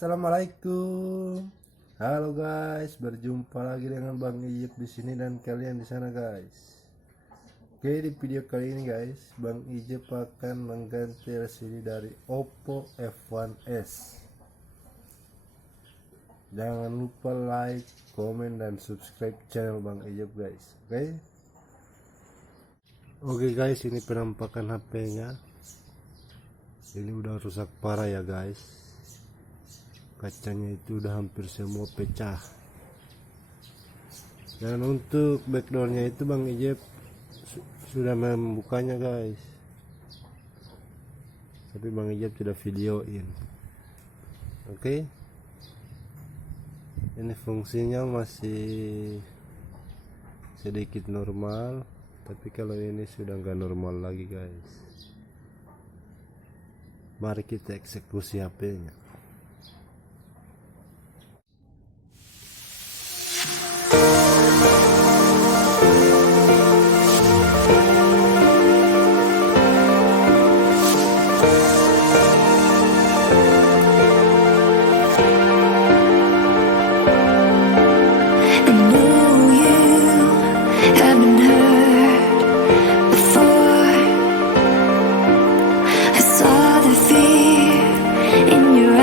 Assalamualaikum. Halo guys, berjumpa lagi dengan Bang Ijep di sini dan kalian di sana guys. Oke, di video kali ini guys, Bang Ijep akan mengganti LCD dari Oppo F1S. Jangan lupa like, komen dan subscribe channel Bang Ijep guys. Oke guys, ini penampakan HP-nya. Ini udah rusak parah ya guys. Kacanya itu udah hampir semua pecah. Dan untuk backdoornya itu Bang Ijep sudah membukanya guys, tapi Bang Ijep tidak videoin. Oke, ini fungsinya masih sedikit normal, tapi kalau ini sudah nggak normal lagi guys. Mari kita eksekusi HP-nya. In your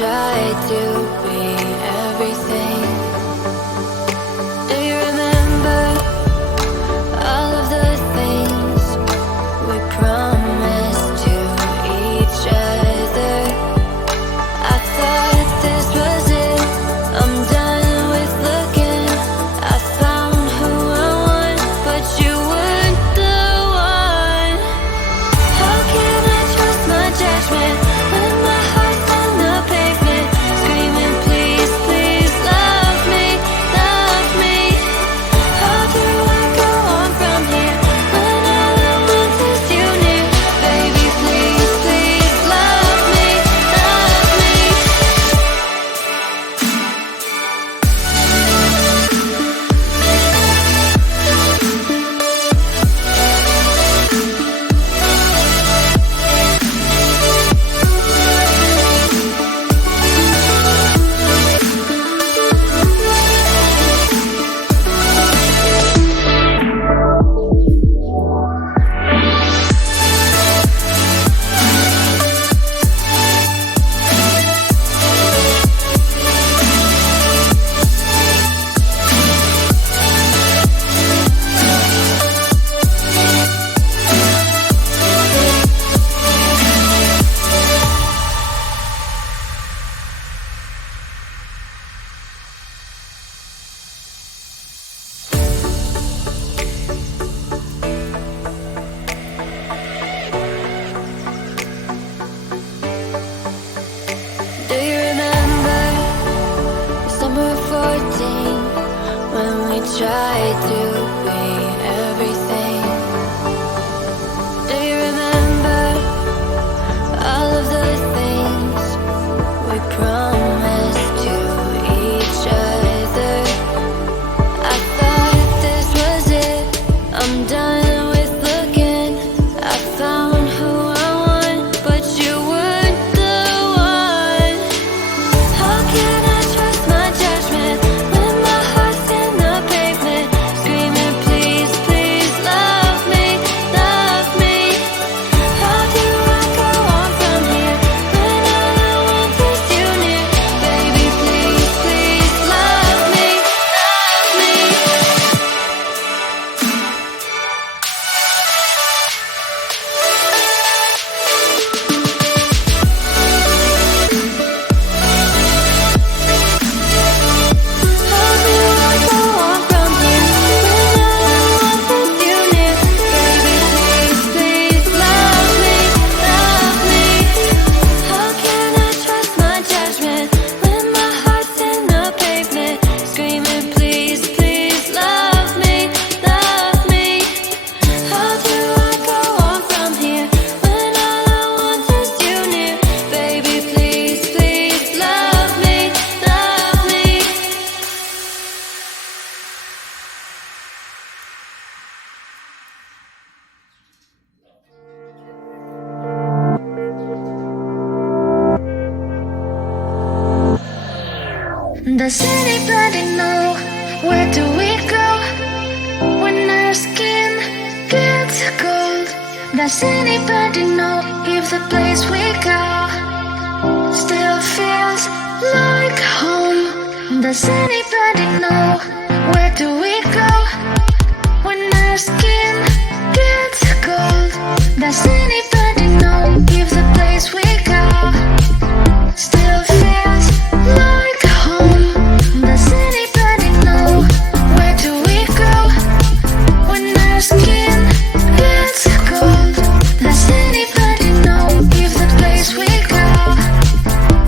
tried to be everything. Do you remember all of the things we promised to each other? I thought this was it, I'm done with looking. I found who I want, but you weren't the one. How can I trust my judgment when my heart's on the pavement, screaming please, please love me, love me? How do I go on from here when all I want is you near? Baby, please, please love me, love me. Do you remember December 14 when we tried to be everything? Do you remember all of the things we promised to each other? I thought this was it, I'm done with looking. I found who I want, but you weren't the one. How can I trust my judgment when my heart's in the pavement, screaming please, please love me, love me? How do I go on from here when all I want is you near? Baby, please, please love me, love me. How do I go on from here when all I want is you near? Baby, please, please love me, love me. How can I trust my judgment when my heart's in the pavement, screaming please, please love me, love me? How do I go on from here when all I want is you near? Baby, please, please love me, love me. Does anybody know where do we go when our skin gets cold? Does anybody know if the place we go still feels like home? Does anybody know where do we go when our skin gets cold? Does anybody know if the place we go still feels like home? Does anybody know where do we go when our skin gets cold? Does anybody know if the place we go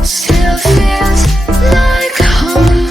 still feels like home?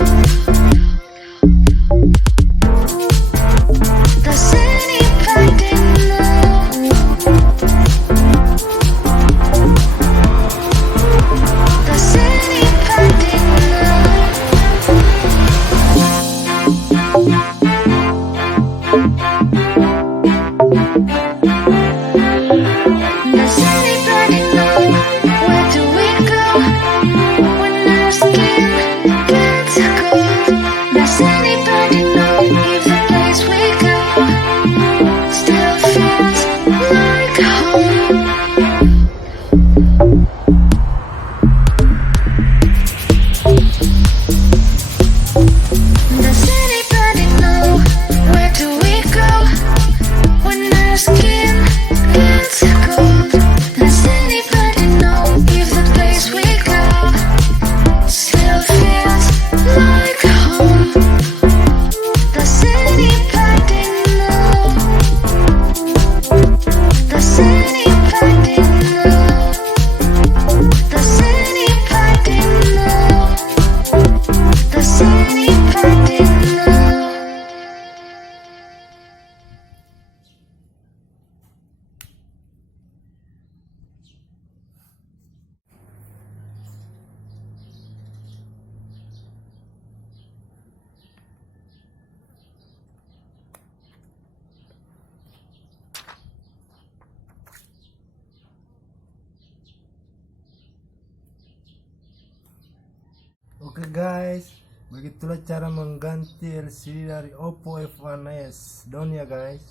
Oke guys, begitulah cara mengganti LCD dari Oppo F1S. Down ya guys.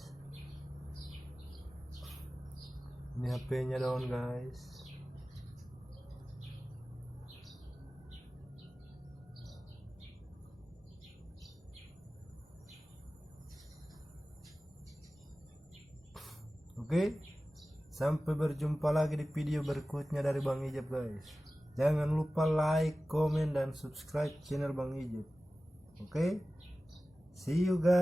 Ini HP-nya down guys. Oke, sampai berjumpa lagi di video berikutnya dari Bang Ijep guys. Jangan lupa like, komen, dan subscribe channel Bang Ijep. Oke, see you guys.